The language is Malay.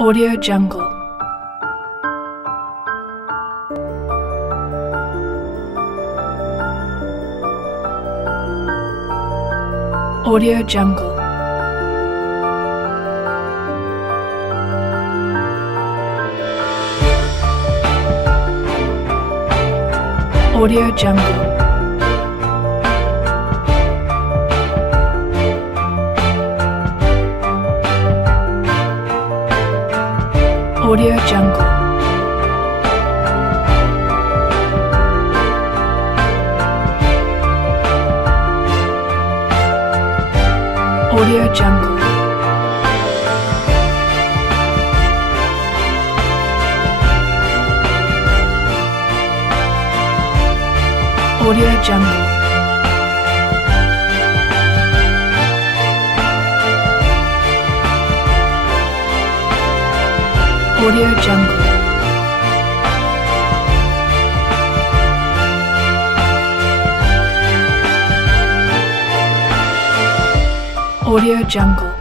Audio Jungle. Audio Jungle. Audio Jungle. Audio Jungle. Audio Jungle. Audio Jungle. Audio Jungle. Audio Jungle.